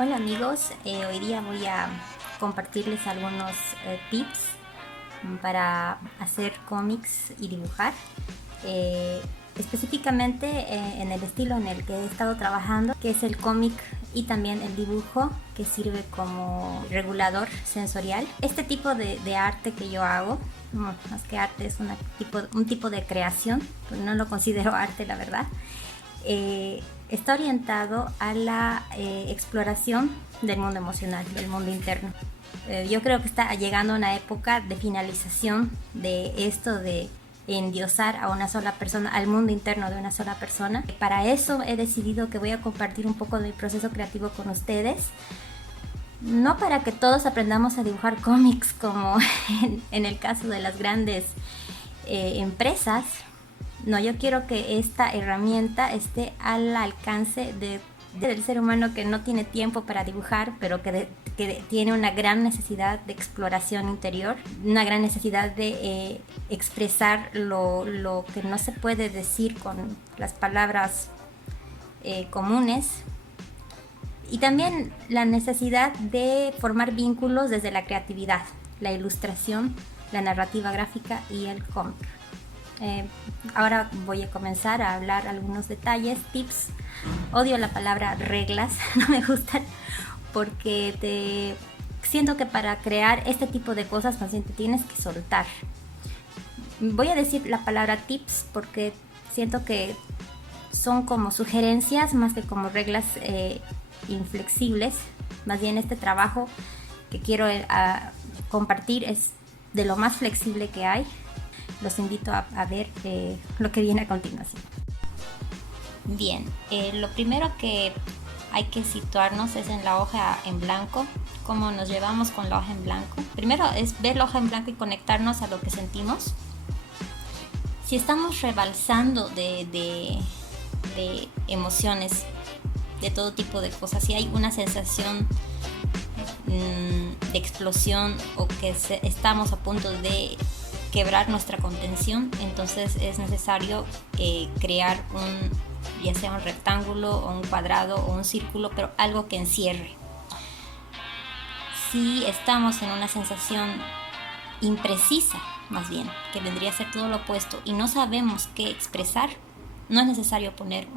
Hola amigos, hoy día voy a compartirles algunos tips para hacer cómics y dibujar. Eh, Específicamente en el estilo en el que he estado trabajando, que es el cómic y también el dibujo, que sirve como regulador sensorial. Este tipo de arte que yo hago, más que arte, es un tipo de creación, no lo considero arte la verdad. Está orientado a la exploración del mundo emocional, del mundo interno. Yo creo que está llegando una época de finalización de esto de endiosar a una sola persona, al mundo interno de una sola persona. Para eso he decidido que voy a compartir un poco de mi proceso creativo con ustedes. No para que todos aprendamos a dibujar cómics como en el caso de las grandes empresas. No, yo quiero que esta herramienta esté al alcance del ser humano que no tiene tiempo para dibujar, pero que tiene una gran necesidad de exploración interior, una gran necesidad de expresar lo que no se puede decir con las palabras comunes. Y también la necesidad de formar vínculos desde la creatividad, la ilustración, la narrativa gráfica y el cómic. Ahora voy a comenzar a hablar algunos detalles, tips. Odio la palabra reglas, no me gustan porque siento que para crear este tipo de cosas más bien te tienes que soltar. Voy a decir la palabra tips porque siento que son como sugerencias más que como reglas inflexibles. Más bien este trabajo que quiero compartir es de lo más flexible que hay. Los invito a ver lo que viene a continuación. Bien, lo primero que hay que situarnos es en la hoja en blanco, cómo nos llevamos con la hoja en blanco. Primero es ver la hoja en blanco y conectarnos a lo que sentimos. Si estamos rebalsando de emociones, de todo tipo de cosas, si hay una sensación de explosión o que estamos a punto de quebrar nuestra contención, entonces es necesario crear ya sea un rectángulo o un cuadrado o un círculo, pero algo que encierre. Si estamos en una sensación imprecisa, más bien, que vendría a ser todo lo opuesto, y no sabemos qué expresar, no es necesario poner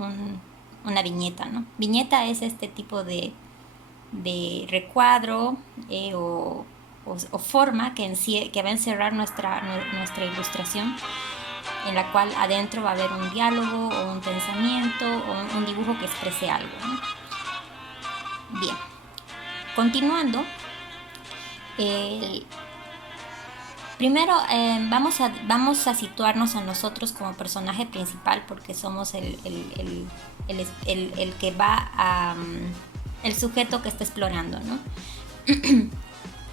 una viñeta, ¿no? Viñeta es este tipo de recuadro o forma que va a encerrar nuestra ilustración, en la cual adentro va a haber un diálogo o un pensamiento o un dibujo que exprese algo, ¿no? Bien, continuando, primero vamos a situarnos a nosotros como personaje principal, porque somos el que va a el sujeto que está explorando, ¿no?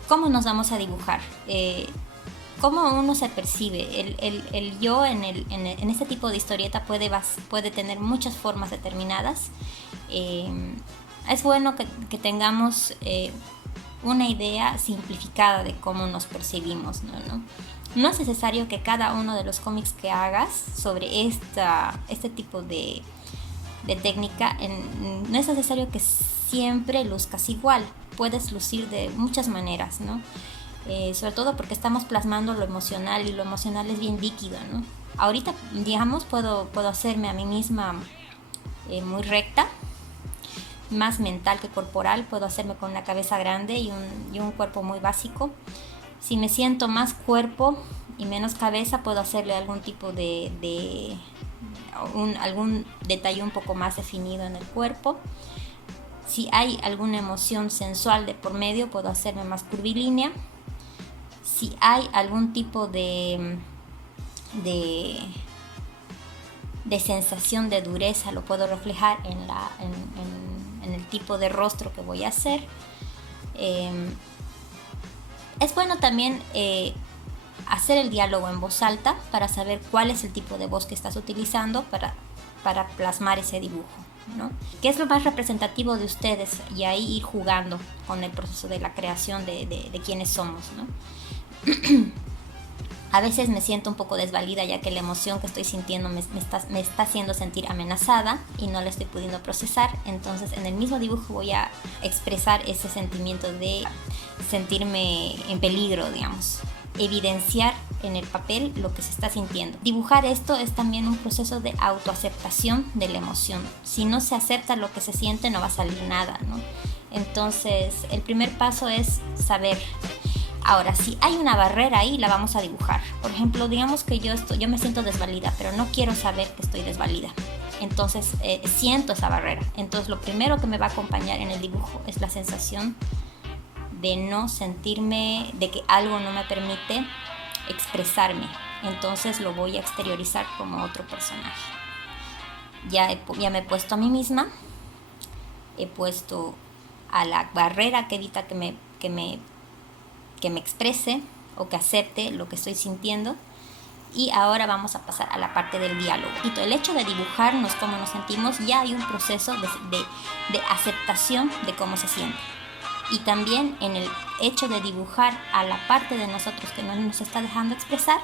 ¿Cómo nos vamos a dibujar? ¿Cómo uno se percibe? El yo en este tipo de historieta puede tener muchas formas determinadas. Es bueno que tengamos una idea simplificada de cómo nos percibimos, ¿no? No es necesario que cada uno de los cómics que hagas sobre este tipo de técnica, no es necesario que siempre luzcas igual. Puedes lucir de muchas maneras, ¿no? Sobre todo porque estamos plasmando lo emocional, y lo emocional es bien líquido, ¿no? Ahorita, digamos, puedo hacerme a mí misma muy recta, más mental que corporal. Puedo hacerme con una cabeza grande y un cuerpo muy básico. Si me siento más cuerpo y menos cabeza, puedo hacerle algún tipo algún detalle un poco más definido en el cuerpo. Si hay alguna emoción sensual de por medio, puedo hacerme más curvilínea. Si hay algún tipo de sensación de dureza, lo puedo reflejar en el tipo de rostro que voy a hacer. Es bueno también hacer el diálogo en voz alta para saber cuál es el tipo de voz que estás utilizando para plasmar ese dibujo, ¿no? ¿Qué es lo más representativo de ustedes? Y ahí ir jugando con el proceso de la creación de quienes somos, ¿no? A veces me siento un poco desvalida ya que la emoción que estoy sintiendo me está haciendo sentir amenazada y no la estoy pudiendo procesar. Entonces en el mismo dibujo voy a expresar ese sentimiento de sentirme en peligro, digamos. Evidenciar en el papel lo que se está sintiendo. Dibujar esto es también un proceso de autoaceptación de la emoción. Si no se acepta lo que se siente, no va a salir nada, ¿no? Entonces el primer paso es saber. Ahora, si hay una barrera ahí, la vamos a dibujar. Por ejemplo, digamos que yo me siento desvalida, pero no quiero saber que estoy desvalida. Entonces, siento esa barrera. Entonces, lo primero que me va a acompañar en el dibujo es la sensación de no sentirme, de que algo no me permite expresarme. Entonces, lo voy a exteriorizar como otro personaje. Ya me he puesto a mí misma, he puesto a la barrera que evita que me exprese o que acepte lo que estoy sintiendo. Y ahora vamos a pasar a la parte del diálogo. Y el hecho de dibujarnos cómo nos sentimos, ya hay un proceso de aceptación de cómo se siente. Y también en el hecho de dibujar a la parte de nosotros que no nos está dejando expresar,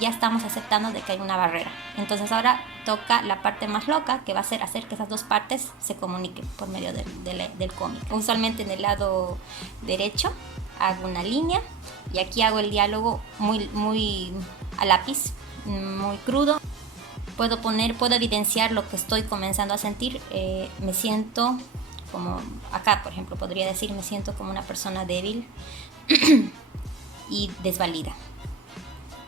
ya estamos aceptando de que hay una barrera. Entonces ahora toca la parte más loca, que va a ser hacer que esas dos partes se comuniquen por medio del cómic. Usualmente en el lado derecho hago una línea y aquí hago el diálogo muy a lápiz, muy crudo. Puedo evidenciar lo que estoy comenzando a sentir. Me siento como, acá por ejemplo podría decir, me siento como una persona débil y desvalida.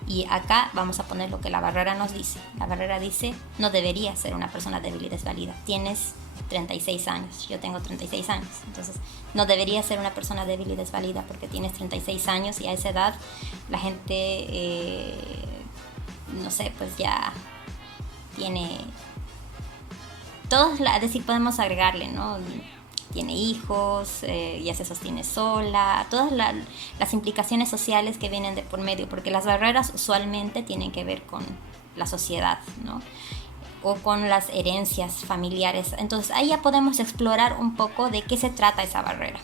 Y acá vamos a poner lo que la barrera nos dice. La barrera dice, no deberías ser una persona débil y desvalida. Tienes 36 años, yo tengo 36 años. Entonces, no deberías ser una persona débil y desvalida porque tienes 36 años y a esa edad la gente, no sé, pues ya tiene... es decir, podemos agregarle, ¿no? Tiene hijos, ya se sostiene sola, todas las implicaciones sociales que vienen de por medio, porque las barreras usualmente tienen que ver con la sociedad, ¿no? O con las herencias familiares. Entonces ahí ya podemos explorar un poco de qué se trata esa barrera.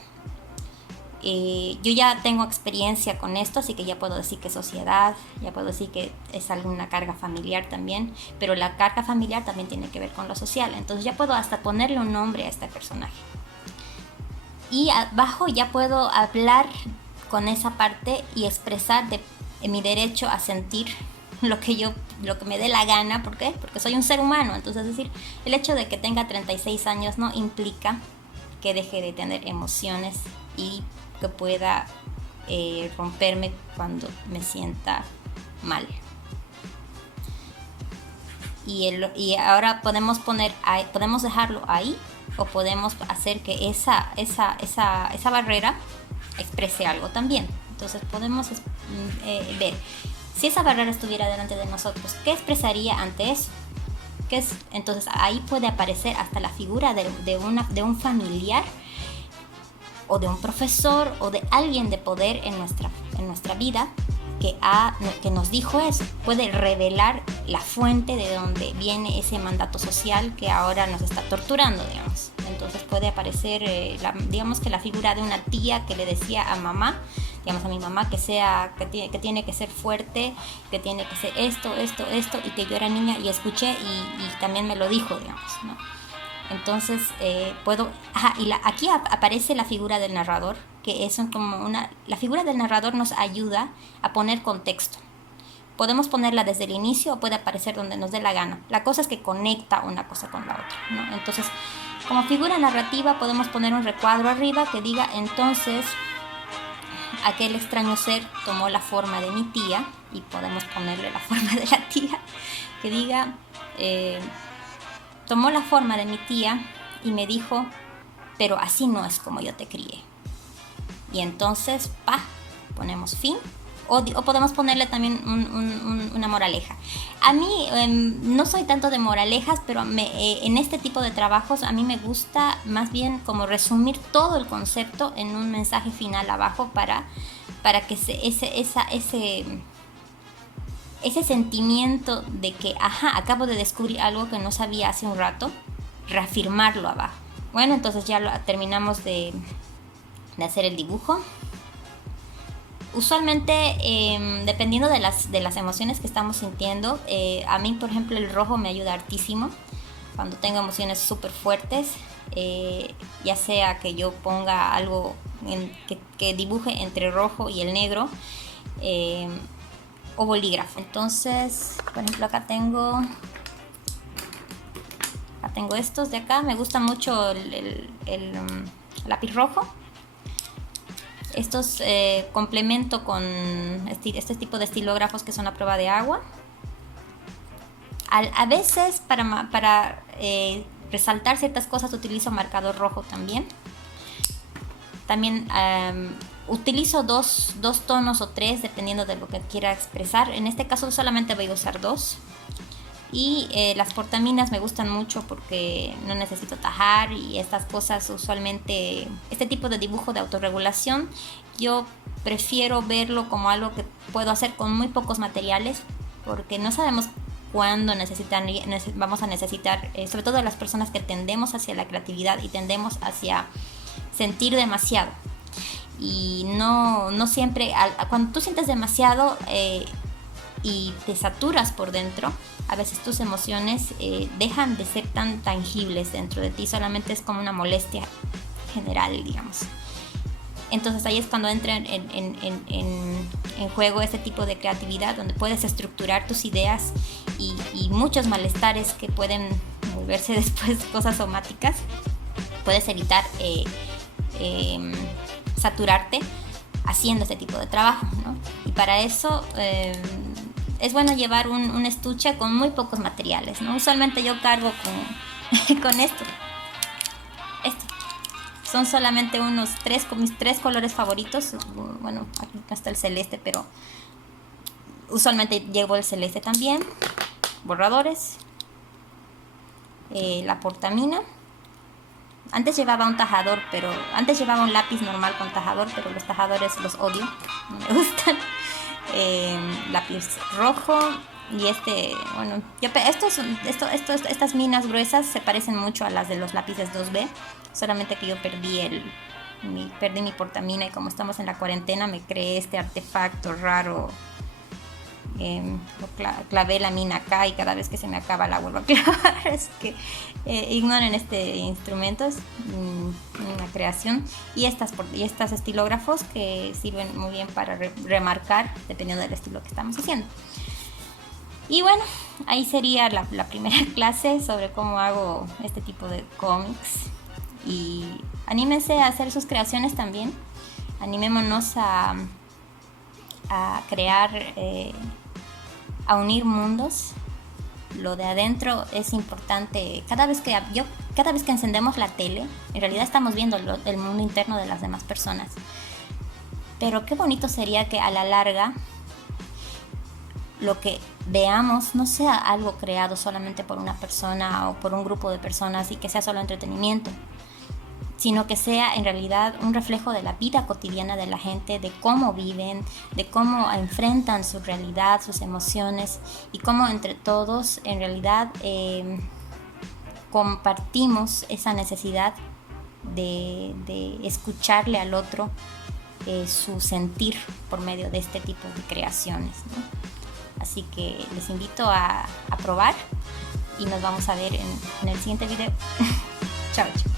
Yo ya tengo experiencia con esto, así que ya puedo decir que es sociedad, ya puedo decir que es alguna carga familiar también, pero la carga familiar también tiene que ver con lo social. Entonces ya puedo hasta ponerle un nombre a este personaje. Y abajo ya puedo hablar con esa parte y expresar mi derecho a sentir lo que me dé la gana. ¿Por qué? Porque soy un ser humano. Entonces, es decir, el hecho de que tenga 36 años no implica que deje de tener emociones y que pueda romperme cuando me sienta mal. Y ahora podemos dejarlo ahí, o podemos hacer que esa barrera exprese algo también. Entonces podemos ver, si esa barrera estuviera delante de nosotros, ¿qué expresaría ante eso? Entonces ahí puede aparecer hasta la figura de un familiar o de un profesor o de alguien de poder en nuestra vida que nos dijo eso. Puede revelar la fuente de donde viene ese mandato social que ahora nos está torturando, digamos. Entonces puede aparecer, digamos que la figura de una tía que le decía a mamá, digamos a mi mamá, que tiene que ser fuerte, que tiene que ser esto, y que yo era niña y escuché y también me lo dijo, digamos, ¿no? Entonces aquí aparece la figura del narrador, que es como la figura del narrador nos ayuda a poner contexto. Podemos ponerla desde el inicio o puede aparecer donde nos dé la gana. La cosa es que conecta una cosa con la otra, ¿no? Entonces, como figura narrativa podemos poner un recuadro arriba que diga, entonces, aquel extraño ser tomó la forma de mi tía, y podemos ponerle la forma de la tía, que diga, tomó la forma de mi tía y me dijo, pero así no es como yo te crié. Y entonces, ponemos fin. O podemos ponerle también una moraleja. A mí no soy tanto de moralejas, pero en este tipo de trabajos a mí me gusta más bien como resumir todo el concepto en un mensaje final abajo para que ese sentimiento de que, acabo de descubrir algo que no sabía hace un rato, reafirmarlo abajo. Bueno, entonces ya terminamos de hacer el dibujo. Usualmente, dependiendo de las emociones que estamos sintiendo, a mí, por ejemplo, el rojo me ayuda hartísimo cuando tengo emociones súper fuertes, ya sea que yo ponga algo que dibuje entre rojo y el negro, o bolígrafo. Entonces, por ejemplo, acá tengo estos de acá. Me gusta mucho el lápiz rojo. Estos complemento con este tipo de estilógrafos que son a prueba de agua. A veces para resaltar ciertas cosas utilizo marcador rojo también. También utilizo dos tonos o tres dependiendo de lo que quiera expresar. En este caso solamente voy a usar dos. Y las portaminas me gustan mucho porque no necesito tajar y estas cosas usualmente, este tipo de dibujo de autorregulación, yo prefiero verlo como algo que puedo hacer con muy pocos materiales, porque no sabemos cuándo vamos a necesitar, sobre todo las personas que tendemos hacia la creatividad y tendemos hacia sentir demasiado. Y no siempre, cuando tú sientes demasiado y te saturas por dentro, a veces tus emociones dejan de ser tan tangibles dentro de ti, solamente es como una molestia general, digamos. Entonces ahí es cuando entra en juego este tipo de creatividad, donde puedes estructurar tus ideas y muchos malestares que pueden volverse después cosas somáticas. Puedes evitar saturarte haciendo este tipo de trabajo, ¿no? Y para eso es bueno llevar un estuche con muy pocos materiales, ¿no? Usualmente yo cargo con esto. Son solamente mis tres colores favoritos. Bueno, aquí está el celeste, pero usualmente llevo el celeste también. Borradores. La portamina. Antes llevaba un tajador, antes llevaba un lápiz normal con tajador, pero los tajadores los odio, no me gustan. Lápiz rojo y estas minas gruesas se parecen mucho a las de los lápices 2B, solamente que yo perdí mi portamina y como estamos en la cuarentena me creé este artefacto raro. Clavé la mina acá y cada vez que se me acaba la vuelvo a clavar. Es que ignoren este instrumento, es una creación. Y estas estilógrafos que sirven muy bien para remarcar dependiendo del estilo que estamos haciendo. Y bueno, ahí sería la primera clase sobre cómo hago este tipo de cómics. Y anímense a hacer sus creaciones también. Animémonos a crear, a unir mundos. Lo de adentro es importante. Cada vez que encendemos la tele, en realidad estamos viendo el mundo interno de las demás personas. Pero qué bonito sería que a la larga lo que veamos no sea algo creado solamente por una persona o por un grupo de personas y que sea solo entretenimiento, sino que sea en realidad un reflejo de la vida cotidiana de la gente, de cómo viven, de cómo enfrentan su realidad, sus emociones y cómo entre todos en realidad compartimos esa necesidad de escucharle al otro su sentir por medio de este tipo de creaciones, ¿no? Así que les invito a probar y nos vamos a ver en el siguiente video. Chao, chao.